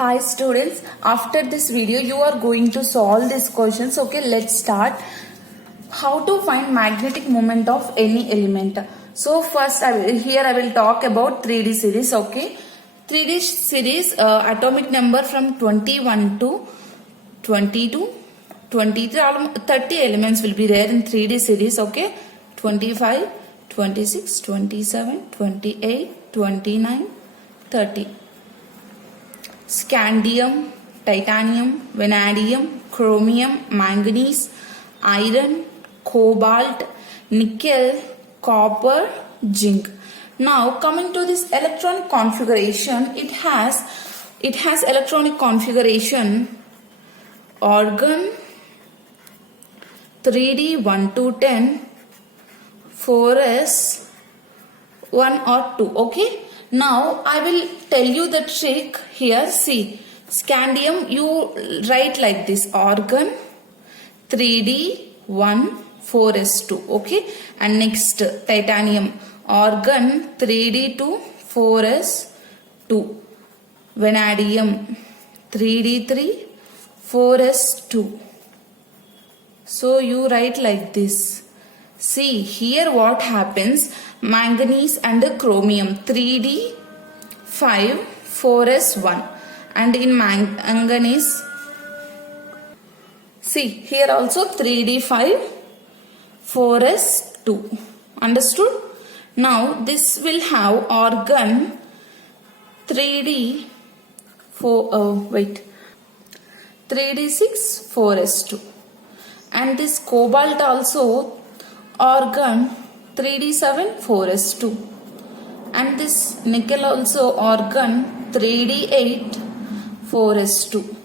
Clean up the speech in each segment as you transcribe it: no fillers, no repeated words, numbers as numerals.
Hi students, after this video you are going to solve these questions. Okay, let's start. How to find magnetic moment of any element. So first here I will talk about 3D series. Okay, 3D series atomic number from 21 to 22, 23, 30 elements will be there in 3D series. Okay, 25, 26, 27, 28, 29, 30. Scandium, titanium, vanadium, chromium, manganese, iron, cobalt, nickel, copper, zinc. Now coming to this electronic configuration, it has electronic configuration organ 3D 1 to 10, 4s 1 or 2. Okay. Now I will tell you the trick here. See, scandium you write like this: organ 3D 1 4s2. Okay, and next titanium organ 3D 2 4s2, vanadium 3D 3 4s2. So you write like this. See here what happens: manganese and chromium 3D 5 4s1, and in manganese, see here also 3D 5 4s2. Understood? Now this will have organ 3D 3D 6 4s2, and this cobalt also organ 3D 7 4s2, and this nickel also organ 3D 8 4s2.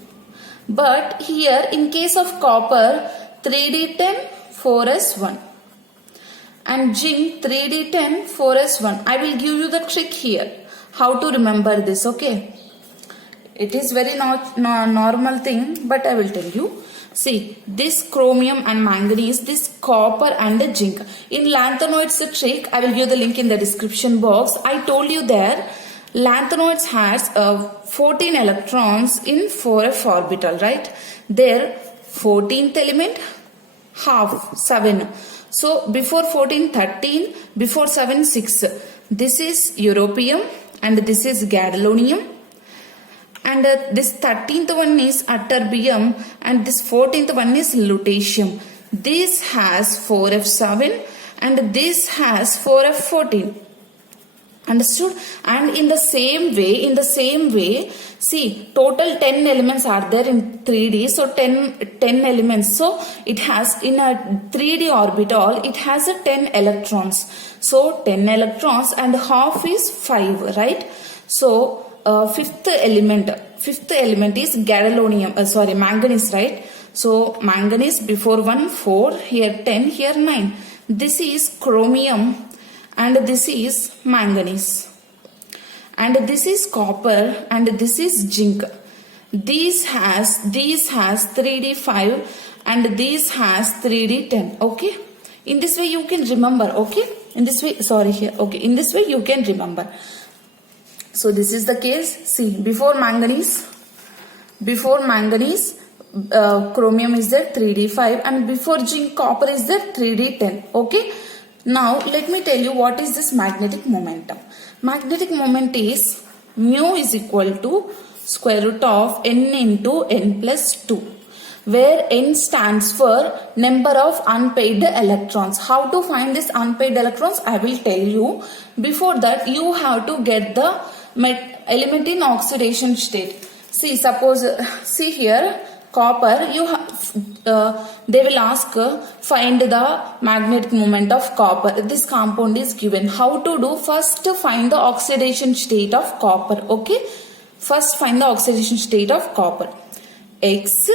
But here in case of copper 3D 10 4s1, and zinc 3D 10 4s1. I will give you the trick here how to remember this. Okay, it is very normal thing, but I will tell you. See, this chromium and manganese, this copper and the zinc. In lanthanoids trick, I will give the link in the description box. I told you there, lanthanoids has 14 electrons in 4f orbital, right? Their 14th element, half, 7. So, before 14, 13, before 7, 6. This is europium and this is gadolinium. And this 13th one is ytterbium, and this 14th one is lutetium. This has 4f7 and this has 4f14. Understood? And in the same way, see, total 10 elements are there in 3D. So 10 elements. So it has in a 3D orbital, it has a 10 electrons. So 10 electrons and half is 5, right? So fifth element is gadolinium, manganese, right? So manganese before 1 4, here 10, here 9. This is chromium and this is manganese, and this is copper and this is zinc. This has 3D 5 and this has 3D 10. Okay, in this way you can remember. Okay, in this way, in this way you can remember. So this is the case. See, before manganese, chromium is there 3D 5, and before zinc, copper is there 3D 10. Okay. Now let me tell you what is this magnetic momentum. Magnetic moment is mu is equal to square root of n into n plus 2, where n stands for number of unpaired electrons. How to find this unpaired electrons? I will tell you. Before that, you have to get the element in oxidation state. See, suppose, see here, copper, they will ask, find the magnetic moment of copper. This compound is given. How to do? First, find the oxidation state of copper. Okay, first find the oxidation state of copper. X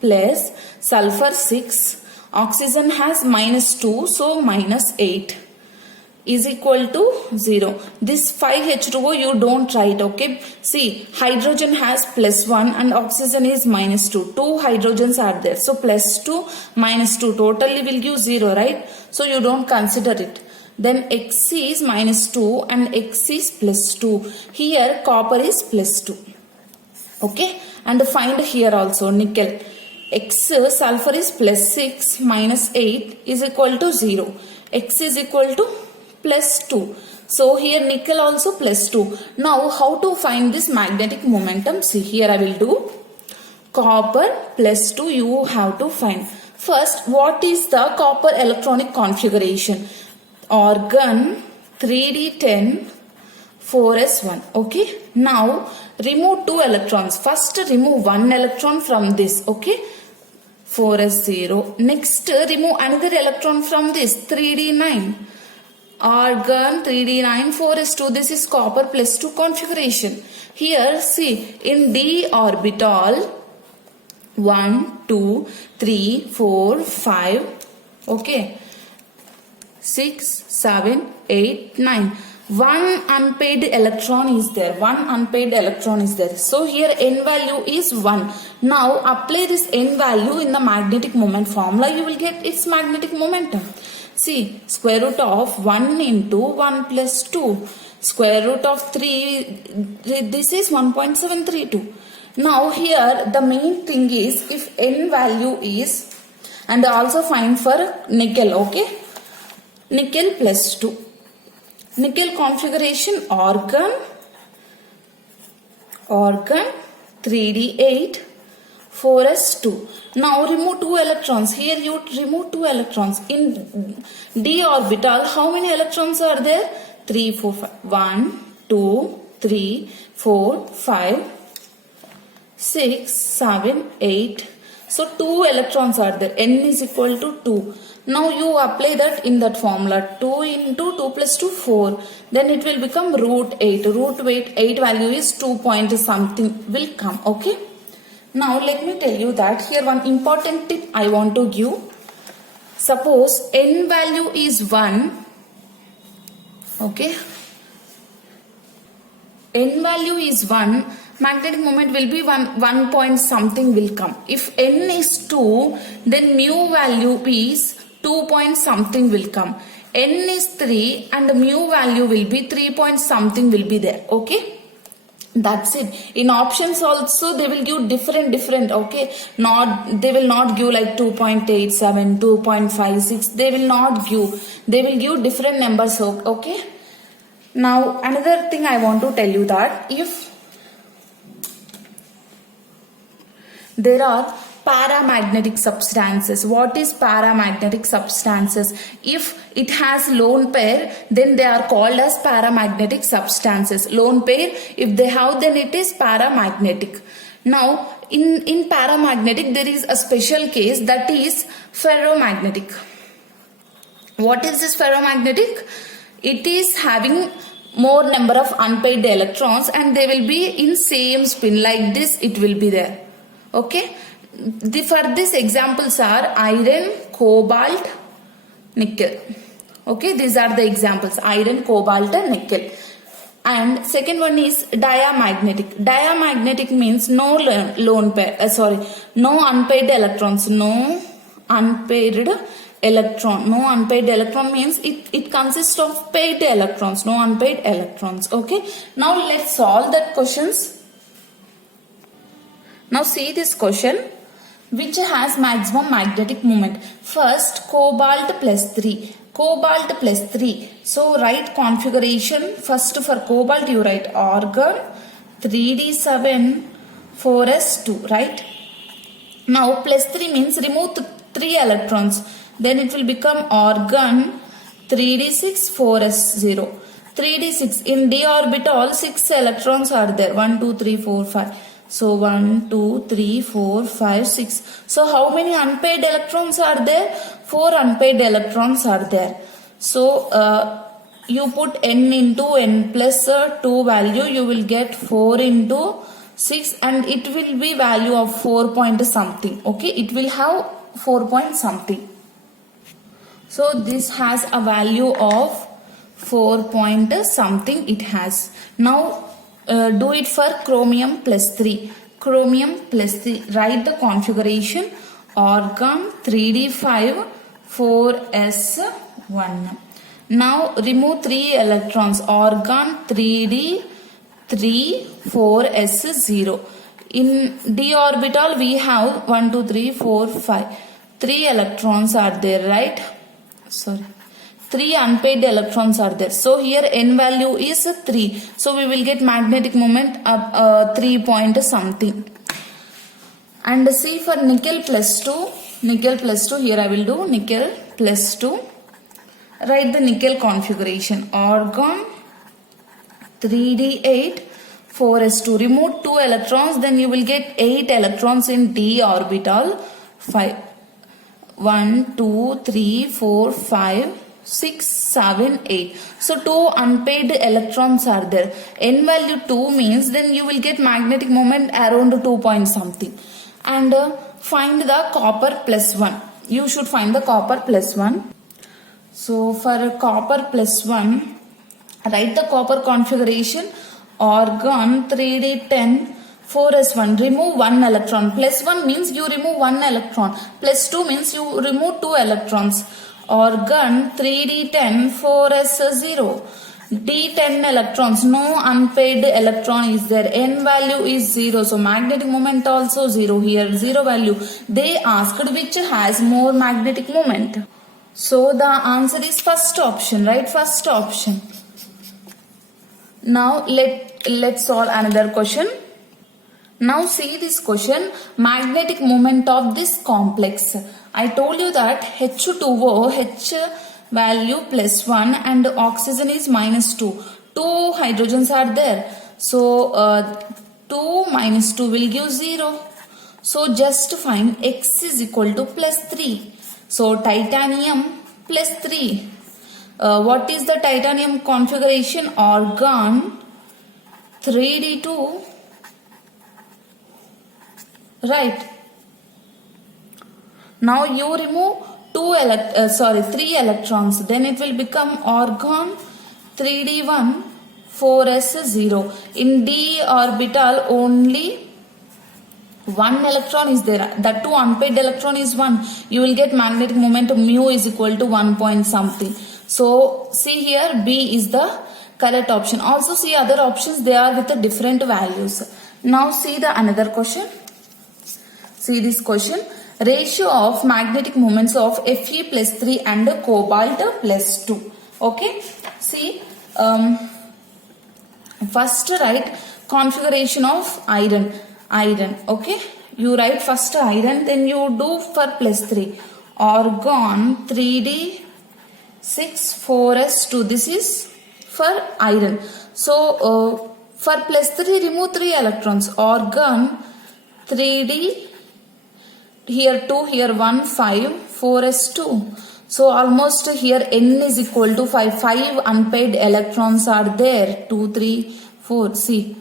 plus sulfur 6, oxygen has -2, so -8 is equal to 0. This 5H2O you don't write. Okay, see, hydrogen has +1 and oxygen is -2. 2 hydrogens are there, so +2 -2 totally will give 0, right? So you don't consider it. Then X is -2 and X is +2. Here copper is +2. Okay, and find here also nickel. X sulfur is plus 6 minus 8 is equal to 0. X is equal to plus 2. So here nickel also plus 2. Now how to find this magnetic momentum? See, here I will do copper plus 2 you have to find. First, what is the copper electronic configuration? Argon 3d10 4s1. Okay, now remove 2 electrons. First remove 1 electron from this. Okay, 4s0. Next remove another electron from this, 3d9. Argon 3d9 4s2. This is copper plus 2 configuration. Here see, in d orbital 1 2 3 4 5, okay, 6 7 8 9. One unpaired electron is there. One unpaired electron is there. So here n value is 1. Now apply this n value in the magnetic moment formula. You will get its magnetic momentum. See, square root of 1 into 1 plus 2. Square root of 3, this is 1.732. Now here the main thing is, if n value is, and also find for nickel, okay? Nickel plus 2. Nickel configuration argon 3d8 4s2. Now remove 2 electrons. Here you remove 2 electrons. In d orbital, how many electrons are there? 3 4 5. 1 2 3 4 5 6 7 8. So 2 electrons are there. N is equal to 2. Now you apply that in that formula. 2 into 2 plus 2 4. Then it will become root 8. Root 8 value is 2 point something will come. Okay. Now let me tell you that here one important tip I want to give. Suppose n value is 1. Okay. N value is 1. Magnetic moment will be 1 point something will come. If n is 2, then mu value is 2 point something will come. N is 3 and mu value will be 3 point something will be there. Okay. That's it. In options also they will give different. Okay. They will not give like 2.87, 2.56. They will not give. They will give different numbers. Okay. Now another thing I want to tell you that if there are paramagnetic substances. What is paramagnetic substances? If it has lone pair, then they are called as paramagnetic substances. Lone pair, if they have, then it is paramagnetic. Now, in paramagnetic, there is a special case, that is ferromagnetic. What is this ferromagnetic? It is having more number of unpaired electrons and they will be in same spin, like this it will be there. Okay. For this examples are iron, cobalt, nickel. Okay, these are the examples, iron, cobalt and nickel. And second one is diamagnetic. Diamagnetic means no lone pair, no unpaired electrons. No unpaired electron. No unpaired electron means it consists of paired electrons. No unpaired electrons. Okay, now let's solve that questions. Now see this question. Which has maximum magnetic moment? First, cobalt plus 3. Cobalt plus 3. So write configuration. First for cobalt you write argon 3d7 4s2, right? Now plus 3 means remove 3 electrons. Then it will become argon 3d6 4s0. 3d6 in d orbital 6 electrons are there. 1 2 3 4 5. So 1, 2, 3, 4, 5, 6. So how many unpaired electrons are there? 4 unpaired electrons are there. So you put n into n plus 2 value, you will get 4 into 6 and it will be value of 4 point something. Okay, it will have 4 point something. So this has a value of 4 point something it has. Now do it for chromium plus 3. Chromium plus 3. Write the configuration. Argon 3d5 4s1. Now remove 3 electrons. Argon 3d3 4s0. In d orbital we have 1, 2, 3, 4, 5. 3 electrons are there, right? Sorry. 3 unpaired electrons are there. So here n value is 3. So we will get magnetic moment of 3 point something. And see for nickel plus 2, here I will do nickel plus 2. Write the nickel configuration. Argon 3d8 4s2. Remove 2 electrons, then you will get 8 electrons in d orbital. 5. 1, 2, 3, 4, 5, 6, 7, 8. So 2 unpaired electrons are there. N value 2 means then you will get magnetic moment around 2 point something. And find the copper plus 1. You should find the copper plus 1. So for copper plus 1, write the copper configuration. Argon 3d10 4s1. Remove 1 electron. Plus 1 means you remove 1 electron. Plus 2 means you remove 2 electrons. Argon 3d10 4s0. d10 electrons. No unpaired electron is there. N value is 0. So magnetic moment also 0. Here 0 value. They asked which has more magnetic moment. So the answer is first option, right? First option. Now let's solve another question. Now see this question. Magnetic moment of this complex. I told you that H2O, H value plus 1 and oxygen is minus 2. 2 hydrogens are there. So 2 minus 2 will give 0. So just find X is equal to plus 3. So titanium plus 3. What is the titanium configuration? Argon 3d2. Right. Now you remove 3 electrons. Then it will become argon 3d1 4s0. In d orbital only 1 electron is there. That 2 unpaired electron is 1. You will get magnetic moment mu is equal to 1 point something. So see here B is the correct option. Also see other options, they are with the different values. Now see the another question. See this question. Ratio of magnetic moments of Fe plus 3 and cobalt plus 2. Okay. See first write configuration of iron. Okay. You write first iron, then you do for plus 3. Argon 3d 6 4s2. This is for iron. So for plus 3 remove 3 electrons. Argon 3d, here 2, here 1, 5, 4s2. So almost here N is equal to 5. 5 unpaired electrons are there. 2, 3, 4. See.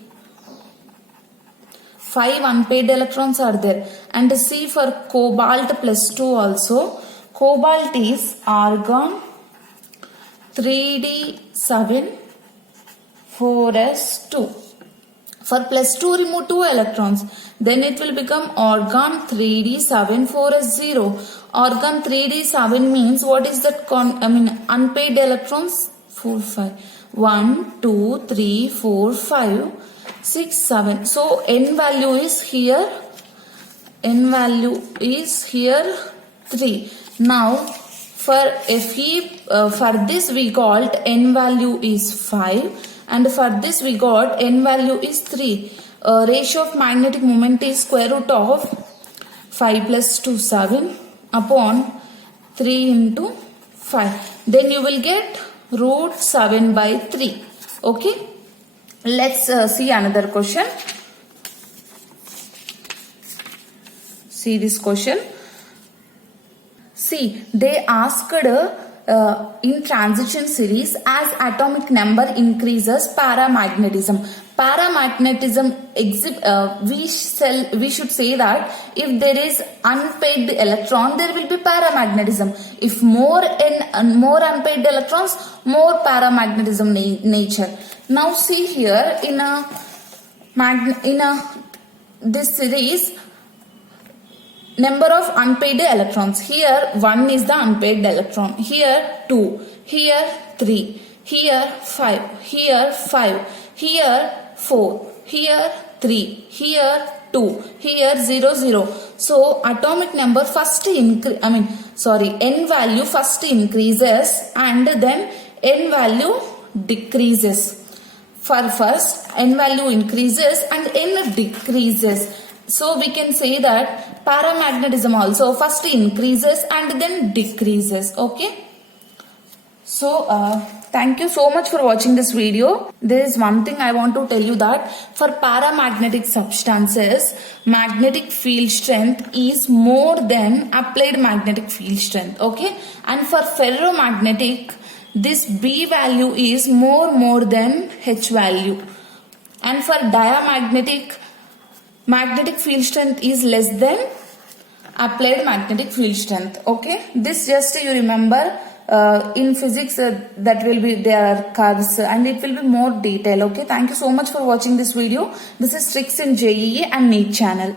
5 unpaired electrons are there. And see for cobalt plus 2 also. Cobalt is argon 3d7 4s2. For plus 2 remove 2 electrons. Then it will become argon 3d7 4s0. Argon 3d7 means what is that unpaired electrons? 4, 5. 1, 2, 3, 4, 5, 6, 7. So N value is here. N value is here 3. Now for Fe, for this we got N value is 5. And for this we got N value is 3. Ratio of magnetic moment is square root of 5 plus 2 7 upon 3 into 5. Then you will get root 7 by 3. Okay. Let's see another question. See this question. See, they asked in transition series as atomic number increases paramagnetism. Paramagnetism we should say that if there is unpaired electron, there will be paramagnetism. If more unpaired electrons, more paramagnetism nature. Now see here in this series, number of unpaired electrons. Here 1 is the unpaired electron. Here 2. Here 3. Here 5. Here 5. Here 4. Here 3, here 2, here 0 0. So atomic number first n value first increases and then n value decreases. For first n value increases and n decreases. So we can say that paramagnetism also first increases and then decreases. Okay. So thank you so much for watching this video. There is one thing I want to tell you, that for paramagnetic substances, magnetic field strength is more than applied magnetic field strength. Okay. And for ferromagnetic, this B value is more than H value. And for diamagnetic, magnetic field strength is less than applied magnetic field strength. Okay. This just you remember. In physics that will be, there are curves and it will be more detail. Okay, thank you so much for watching this video. This is Tricks in JEE and NEET channel.